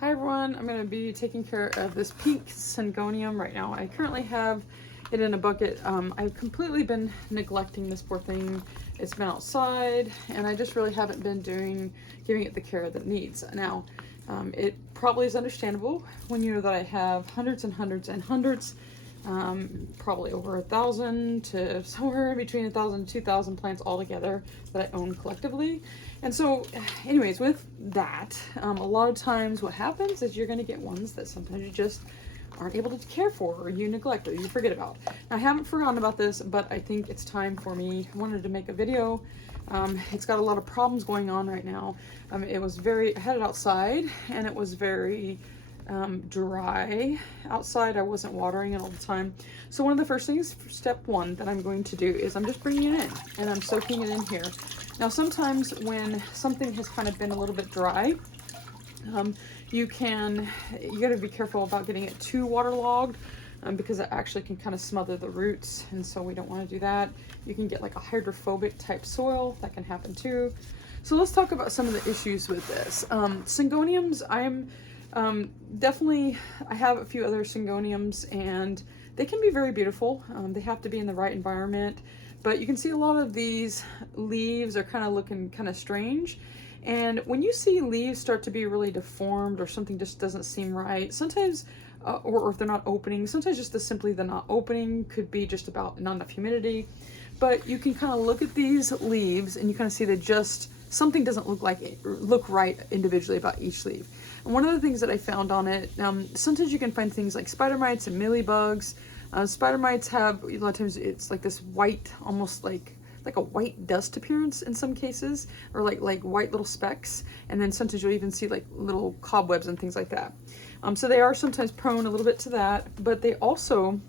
Hi everyone, I'm going to be taking care of this pink Syngonium right now. I currently have it in a bucket. I've completely been neglecting this poor thing. It's been outside and I just really haven't been giving it the care that it needs. Now, it probably is understandable when you know that I have hundreds and hundreds and hundreds, probably over 1,000 to somewhere between 1,000 and 2,000 plants altogether that I own collectively. And so anyways, with that, a lot of times what happens is you're going to get ones that sometimes you just aren't able to care for, or you neglect, or you forget about. Now, I haven't forgotten about this, but I think it's time for me. I wanted to make a video. It's got a lot of problems going on right now. I had it outside and it was very dry outside. I wasn't watering it all the time. So one of the first things, step one, that I'm going to do is I'm just bringing it in and I'm soaking it in here. Now, sometimes when something has kind of been a little bit dry, you got to be careful about getting it too waterlogged, because it actually can kind of smother the roots, and so we don't want to do that. You can get like a hydrophobic type soil, that can happen too. So let's talk about some of the issues with this. Syngoniums, I have a few other Syngoniums and they can be very beautiful. They have to be in the right environment, but you can see a lot of these leaves are kind of looking kind of strange. And when you see leaves start to be really deformed or something just doesn't seem right, sometimes, or if they're not opening, sometimes just simply they're not opening, could be just about not enough humidity. But you can kind of look at these leaves and you kind of see that just something doesn't look right individually about each leaf. And one of the things that I found on it, sometimes you can find things like spider mites and mealybugs. Spider mites have, a lot of times it's like this white, almost like a white dust appearance in some cases, or like white little specks. And then sometimes you'll even see like little cobwebs and things like that. So they are sometimes prone a little bit to that, but they also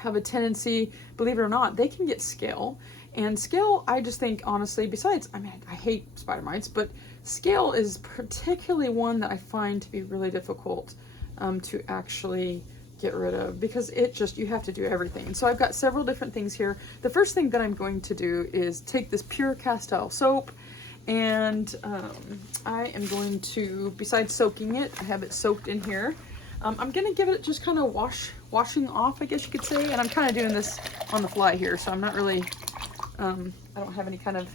have a tendency, believe it or not, they can get scale. And scale, I just think, honestly, besides, I mean, I hate spider mites, but scale is particularly one that I find to be really difficult to actually get rid of, because you have to do everything. And so I've got several different things here. The first thing that I'm going to do is take this pure castile soap, and I am going to, besides soaking it, I have it soaked in here. I'm gonna give it just kind of washing off, I guess you could say, and I'm kind of doing this on the fly here, so I'm not really, I don't have any kind of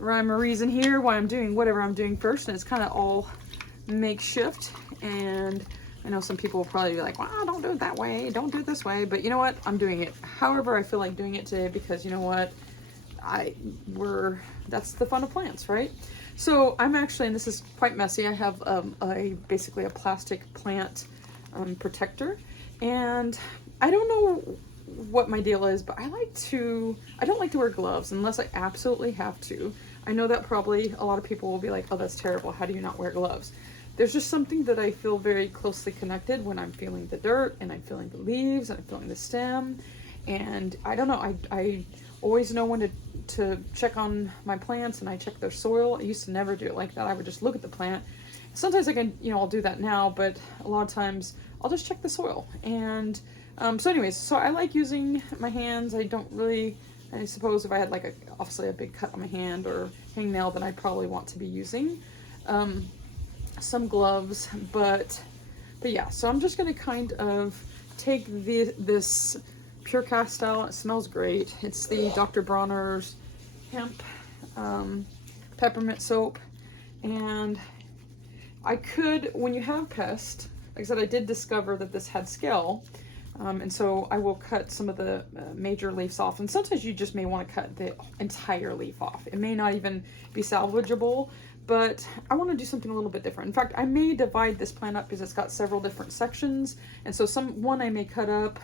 rhyme or reason here why I'm doing whatever I'm doing first, and it's kind of all makeshift. And I know some people will probably be like, well, don't do it that way, don't do it this way, but you know what, I'm doing it however I feel like doing it today, because you know what, that's the fun of plants, right? So I'm actually, and this is quite messy, I have basically a plastic plant protector, and I don't know what my deal is, but I don't like to wear gloves unless I absolutely have to. I know that probably a lot of people will be like, oh, that's terrible, how do you not wear gloves? There's just something that I feel very closely connected when I'm feeling the dirt and I'm feeling the leaves and I'm feeling the stem. And I don't know, I always know when to check on my plants, and I check their soil. I used to never do it like that. I would just look at the plant. Sometimes I'll do that now, but a lot of times I'll just check the soil. And so anyways, so I like using my hands. I suppose if I had obviously a big cut on my hand or hangnail, then I'd probably want to be using some gloves, but yeah, so I'm just going to kind of take this pure castile. It smells great. It's the Dr. Bronner's hemp peppermint soap. And I could, when you have pests, like I said, I did discover that this had scale, and so I will cut some of the major leaves off, and sometimes you just may want to cut the entire leaf off. It may not even be salvageable, but I want to do something a little bit different. In fact, I may divide this plant up because it's got several different sections, and so one I may cut up.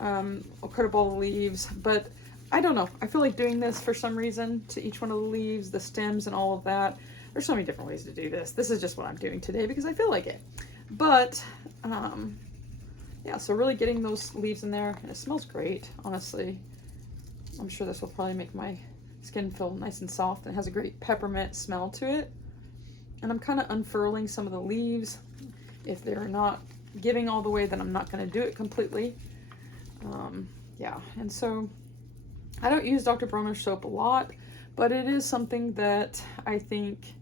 I'll cut up all the leaves, but I don't know. I feel like doing this for some reason to each one of the leaves, the stems, and all of that. There's so many different ways to do this. This is just what I'm doing today because I feel like it. But yeah, so really getting those leaves in there, and it smells great, honestly. I'm sure this will probably make my skin feel nice and soft, and it has a great peppermint smell to it. And I'm kind of unfurling some of the leaves. If they're not giving all the way, then I'm not going to do it completely. Yeah, and so I don't use Dr. Bronner's soap a lot, but it is something that I think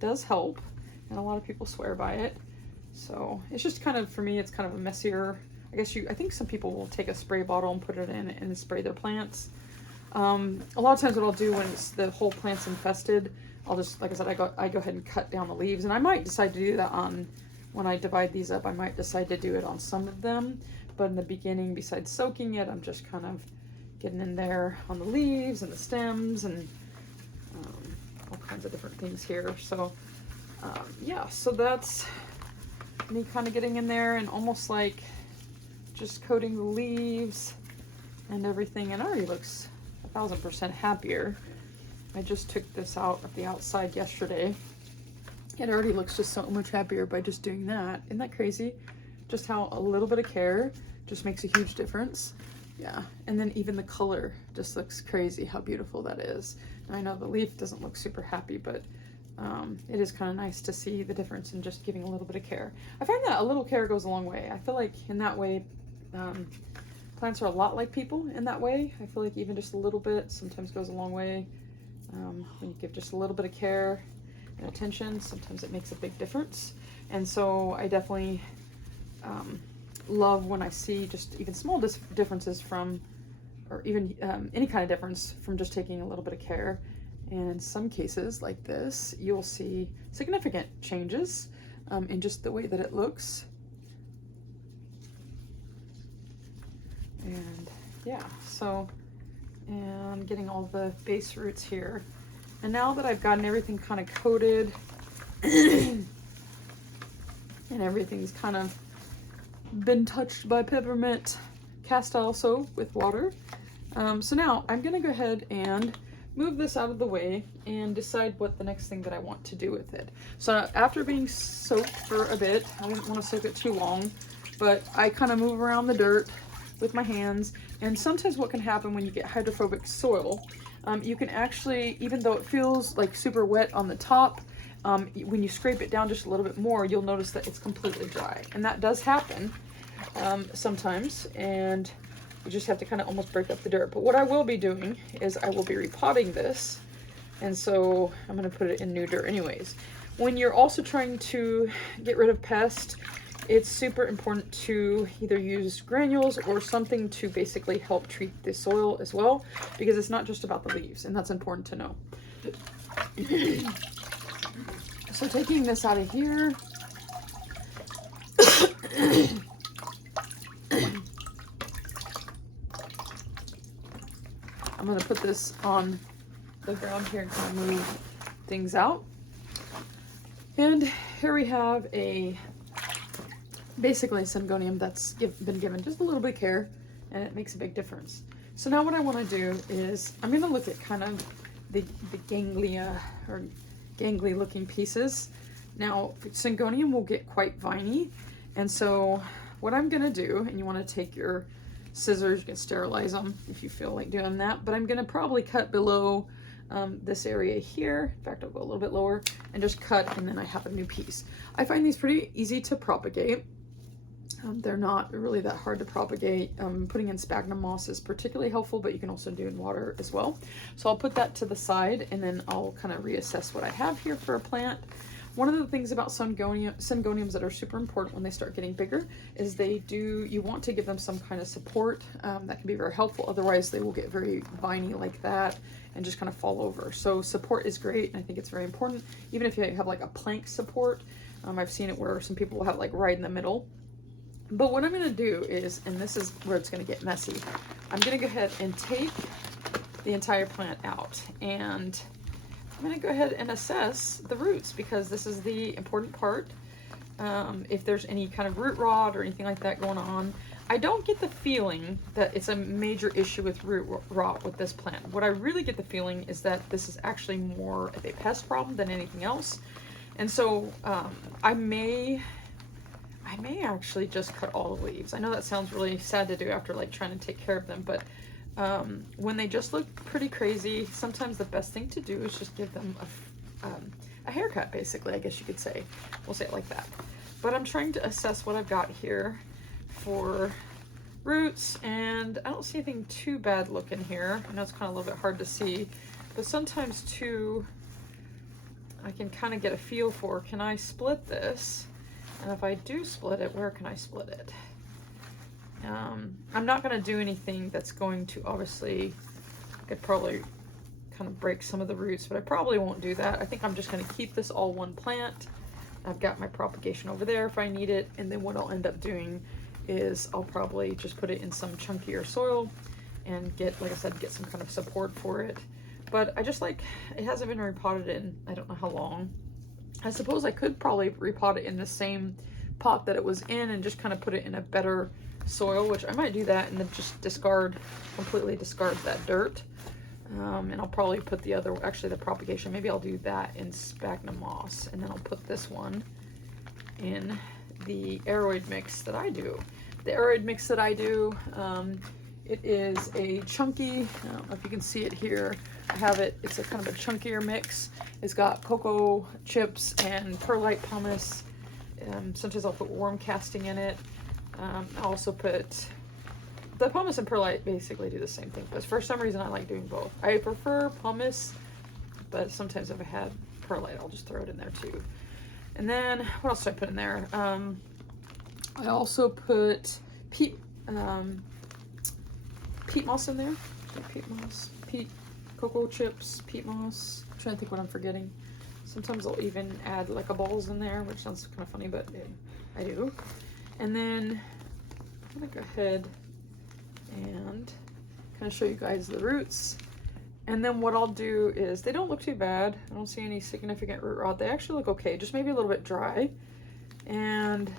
does help. and a lot of people swear by it. So it's just kind of, for me, it's kind of a messier, I think some people will take a spray bottle and put it in and spray their plants. A lot of times what I'll do when the whole plant's infested, I'll just, like I said, I go ahead and cut down the leaves, and I might decide to do that when I divide these up, I might decide to do it on some of them, but in the beginning, besides soaking it, I'm just kind of getting in there on the leaves and the stems and all kinds of different things here. So yeah, so that's me kind of getting in there and almost like just coating the leaves and everything, and it already looks 1000% happier. I just took this out at the outside yesterday. It already looks just so much happier by just doing that. Isn't that crazy? Just how a little bit of care just makes a huge difference. Yeah, and then even the color just looks crazy how beautiful that is. And I know the leaf doesn't look super happy, but it is kind of nice to see the difference in just giving a little bit of care. I find that a little care goes a long way. I feel like in that way, plants are a lot like people in that way. I feel like even just a little bit sometimes goes a long way. When you give just a little bit of care and attention, sometimes it makes a big difference. And so I definitely love when I see just even small differences from, or even any kind of difference from just taking a little bit of care. And in some cases like this, you'll see significant changes in just the way that it looks. And yeah, so, and getting all the base roots here. And now that I've gotten everything kind of coated and everything's kind of been touched by peppermint castile soap with water. So now I'm gonna go ahead and move this out of the way and decide what the next thing that I want to do with it. So after being soaked for a bit, I didn't want to soak it too long, but I kind of move around the dirt with my hands. And sometimes what can happen when you get hydrophobic soil, you can actually, even though it feels like super wet on the top, when you scrape it down just a little bit more, you'll notice that it's completely dry. And that does happen sometimes, and you just have to kind of almost break up the dirt. But what I will be doing is I will be repotting this, and so I'm going to put it in new dirt anyways. When you're also trying to get rid of pests, it's super important to either use granules or something to basically help treat the soil as well, because it's not just about the leaves, and that's important to know. So taking this out of here, I'm going to put this on the ground here and kind of move things out. And here we have basically a Syngonium that's been given just a little bit of care, and it makes a big difference. So now what I want to do is I'm going to look at kind of the ganglia or gangly looking pieces. Now Syngonium will get quite viney, and so what I'm going to do, and you want to take your scissors, you can sterilize them if you feel like doing that, but I'm going to probably cut below this area here. In fact, I'll go a little bit lower and just cut, and then I have a new piece. I find these pretty easy to propagate. They're not really that hard to propagate. Putting in sphagnum moss is particularly helpful, but you can also do in water as well. So I'll put that to the side, and then I'll kind of reassess what I have here for a plant. One of the things about Syngoniums that are super important when they start getting bigger is you want to give them some kind of support. That can be very helpful. Otherwise, they will get very viney like that and just kind of fall over. So support is great, and I think it's very important. Even if you have like a plank support, I've seen it where some people will have like right in the middle. But what I'm going to do is, and this is where it's going to get messy, I'm going to go ahead and take the entire plant out, and I'm going to go ahead and assess the roots, because this is the important part. If there's any kind of root rot or anything like that going on, I don't get the feeling that it's a major issue with root rot with this plant. What I really get the feeling is that this is actually more of a pest problem than anything else. And so I may actually just cut all the leaves. I know that sounds really sad to do after like trying to take care of them, but when they just look pretty crazy, sometimes the best thing to do is just give them a haircut, basically, I guess you could say. We'll say it like that. But I'm trying to assess what I've got here for roots, and I don't see anything too bad looking here. I know it's kind of a little bit hard to see, but sometimes too, I can kind of get a feel for, can I split this? And if I do split it, where can I split it? I'm not going to do anything that's going to, obviously, I could probably kind of break some of the roots, but I probably won't do that. I think I'm just going to keep this all one plant. I've got my propagation over there if I need it, and then what I'll end up doing is I'll probably just put it in some chunkier soil and get, like I said, get some kind of support for it. But I just like, it hasn't been repotted in, I don't know how long. I suppose I could probably repot it in the same pot that it was in and just kind of put it in a better soil, which I might do that and then just completely discard that dirt. And I'll probably put the other, actually the propagation, maybe I'll do that in sphagnum moss, and then I'll put this one in the aeroid mix that I do. The aeroid mix that I do, it is a chunky, I don't know if you can see it here, I have it, it's a kind of a chunkier mix. It's got cocoa chips and perlite pumice. Sometimes I'll put worm casting in it. I also put, the pumice and perlite basically do the same thing, but for some reason I like doing both. I prefer pumice, but sometimes if I had perlite, I'll just throw it in there too. And then, what else did I put in there? I also put peat moss in there. Peat moss, cocoa chips, peat moss. I'm trying to think what I'm forgetting. Sometimes I'll even add like a balls in there, which sounds kind of funny, but I do. And then I'm gonna go ahead and kind of show you guys the roots. And then what I'll do is, they don't look too bad. I don't see any significant root rot. They actually look okay, just maybe a little bit dry. And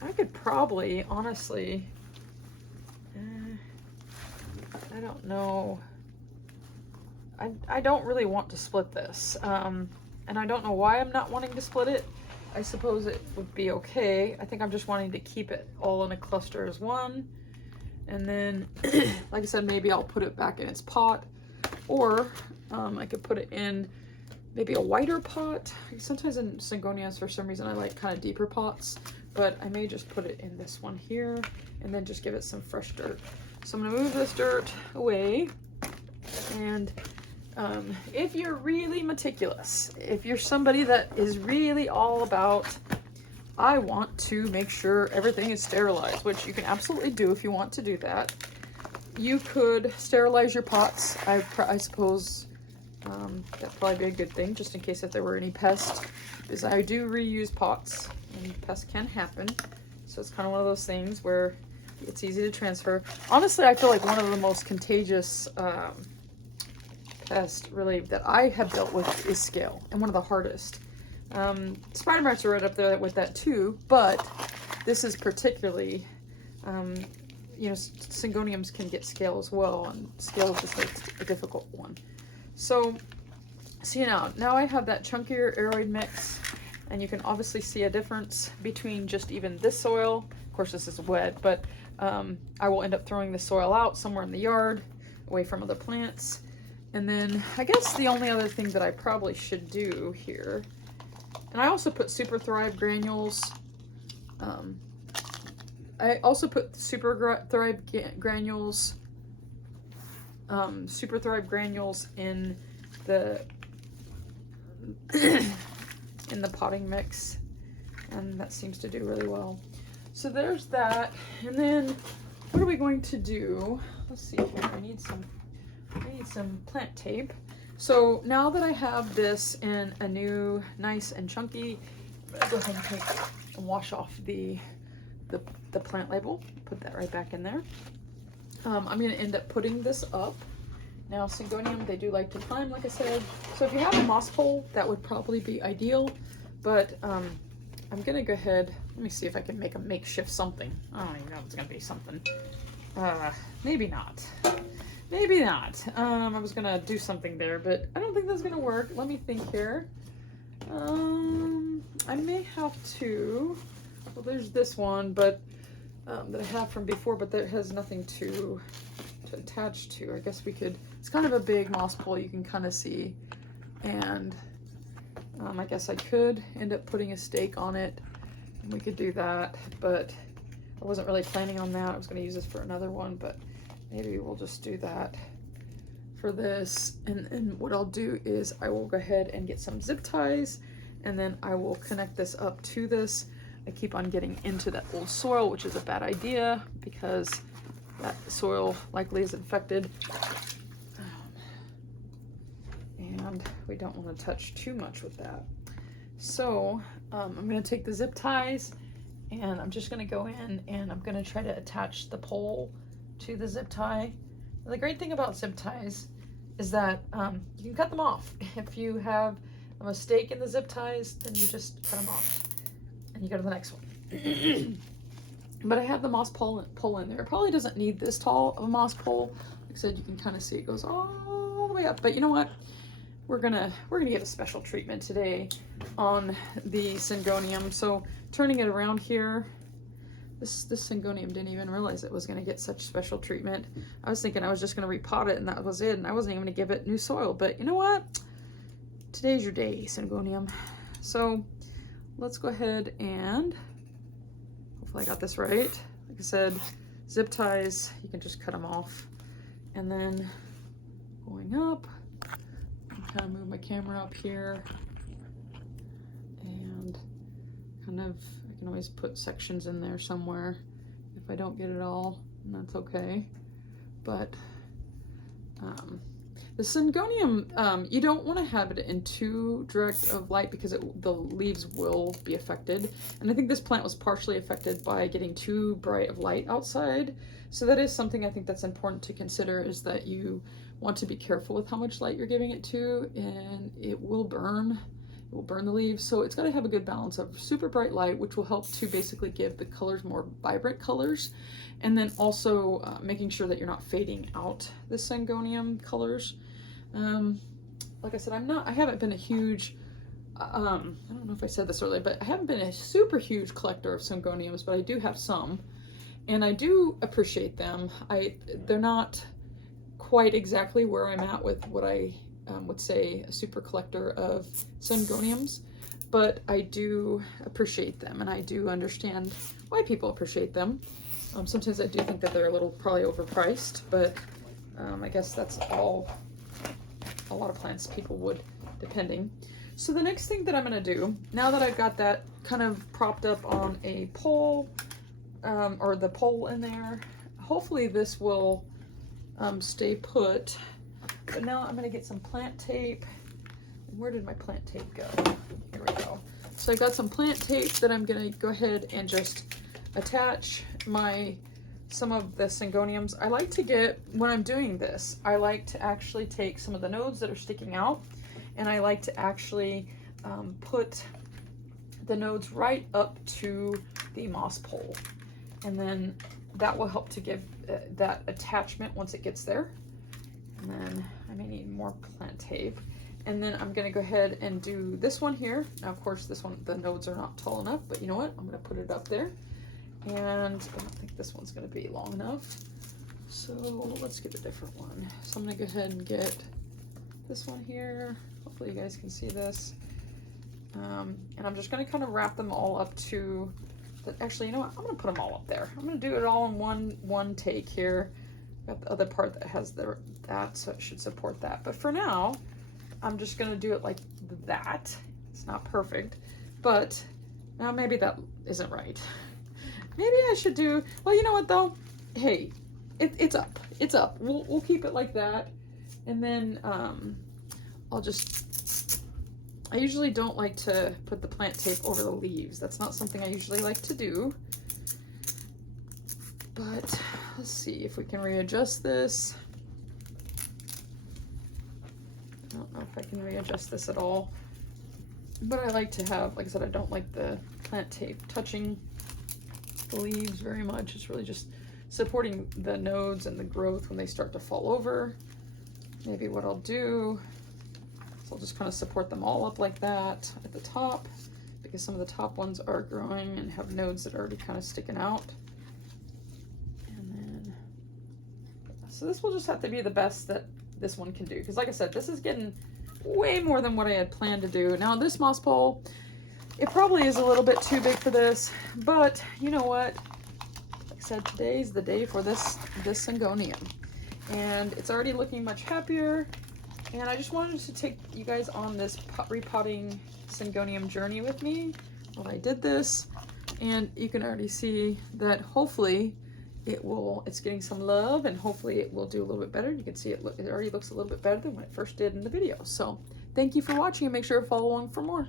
I could probably, honestly, I don't know. I don't really want to split this. And I don't know why I'm not wanting to split it. I suppose it would be okay. I think I'm just wanting to keep it all in a cluster as one. And then, like I said, maybe I'll put it back in its pot. Or I could put it in maybe a wider pot. Sometimes in Syngoniums, for some reason, I like kind of deeper pots. But I may just put it in this one here and then just give it some fresh dirt. So I'm going to move this dirt away. And if you're really meticulous, if you're somebody that is really all about, I want to make sure everything is sterilized, which you can absolutely do if you want to do that. You could sterilize your pots. I suppose that'd probably be a good thing, just in case if there were any pests, because I do reuse pots and pests can happen. So it's kind of one of those things where it's easy to transfer. Honestly, I feel like one of the most contagious pest really that I have dealt with is scale, and one of the hardest. Spider mites are right up there with that too, but this is particularly, you know, Syngoniums can get scale as well, and scale is just a difficult one. So see, now I have that chunkier aeroid mix, and you can obviously see a difference between just even this soil. Of course, this is wet, but I will end up throwing the soil out somewhere in the yard, away from other plants. And then I guess the only other thing that I probably should do here, and I also put Super Thrive granules. I also put Super Thrive granules in the in the potting mix, and that seems to do really well. So there's that. And then what are we going to do? Let's see here. I need some plant tape. So now that I have this in a new nice and chunky, I'm gonna go ahead and wash off the plant label, put that right back in there. I'm going to end up putting this up. Now Syngonium, they do like to climb, like I said. So if you have a moss pole, that would probably be ideal. But I'm going to go ahead, let me see if I can make a makeshift something. I don't even know if it's going to be something. Maybe not. Maybe not. I was going to do something there, but I don't think that's going to work. Let me think here. I may have to, well, there's this one, but that I have from before, but that has nothing to attach to. I guess we could, it's kind of a big moss pole, you can kind of see, and I guess I could end up putting a stake on it, and we could do that, but I wasn't really planning on that. I was going to use this for another one, but maybe we'll just do that for this. And what I'll do is I will go ahead and get some zip ties, and then I will connect this up to this. I keep on getting into that old soil, which is a bad idea because that soil likely is infected. And we don't want to touch too much with that. So I'm going to take the zip ties, and I'm just going to go in and I'm going to try to attach the pole to the zip tie. And the great thing about zip ties is that you can cut them off. If you have a mistake in the zip ties, then you just cut them off and you go to the next one. But I have the moss pole in there. It probably doesn't need this tall of a moss pole. Like I said, you can kind of see it goes all the way up. But you know what? We're gonna get a special treatment today on the Syngonium. So turning it around here, this Syngonium didn't even realize it was gonna get such special treatment. I was thinking I was just gonna repot it and that was it, and I wasn't even gonna give it new soil. But you know what? Today's your day, Syngonium. So let's go ahead and hopefully I got this right. Like I said, zip ties, you can just cut them off. And then going up, kind of move my camera up here, and kind of, I can always put sections in there somewhere if I don't get it all, and that's okay. But the Syngonium, you don't want to have it in too direct of light because the leaves will be affected. And I think this plant was partially affected by getting too bright of light outside. So that is something I think that's important to consider, is that you want to be careful with how much light you're giving it to, and it will burn. It will burn the leaves. So it's got to have a good balance of super bright light, which will help to basically give the colors more vibrant colors. And then also making sure that you're not fading out the Syngonium colors. Like I said, I haven't been a huge, I don't know if I said this earlier, but I haven't been a super huge collector of Syngoniums, but I do have some, and I do appreciate them. They're not quite exactly where I'm at with what I would say a super collector of Syngoniums, but I do appreciate them, and I do understand why people appreciate them. Sometimes I do think that they're a little probably overpriced, but I guess that's all a lot of plants people would, depending. So the next thing that I'm going to do, now that I've got that kind of propped up on a pole, or the pole in there, hopefully this will stay put. But now I'm going to get some plant tape. Where did my plant tape go? Here we go. So I've got some plant tape that I'm going to go ahead and just attach some of the Syngoniums. I like to get, when I'm doing this, I like to actually take some of the nodes that are sticking out, and I like to actually put the nodes right up to the moss pole. And then that will help to give that attachment once it gets there. And then I may need more plant tape. And then I'm gonna go ahead and do this one here. Now, of course, this one, the nodes are not tall enough, but you know what? I'm gonna put it up there. And I don't think this one's going to be long enough, so let's get a different one. So I'm going to go ahead and get this one here. Hopefully you guys can see this. And I'm just going to kind of wrap them all up to actually, you know what? I'm going to put them all up there. I'm going to do it all in one take here. Got the other part that has that, so it should support that. But for now, I'm just going to do it like that. It's not perfect, but now maybe that isn't right. Maybe I should do, well, you know what though? Hey, it's up. It's up. We'll keep it like that. And then I usually don't like to put the plant tape over the leaves. That's not something I usually like to do. But let's see if we can readjust this. I don't know if I can readjust this at all. But I like to have, like I said, I don't like the plant tape touching the leaves very much. It's really just supporting the nodes and the growth when they start to fall over. Maybe what I'll do is I'll just kind of support them all up like that at the top, because some of the top ones are growing and have nodes that are already kind of sticking out. And then, so this will just have to be the best that this one can do, because like I said, this is getting way more than what I had planned to do. Now this moss pole, it probably is a little bit too big for this, but you know what? Like I said, today's the day for this Syngonium. and it's already looking much happier. And I just wanted to take you guys on this repotting Syngonium journey with me while I did this. And you can already see that hopefully it's getting some love, and hopefully it will do a little bit better. You can see it already looks a little bit better than when it first did in the video. So thank you for watching, and make sure to follow along for more.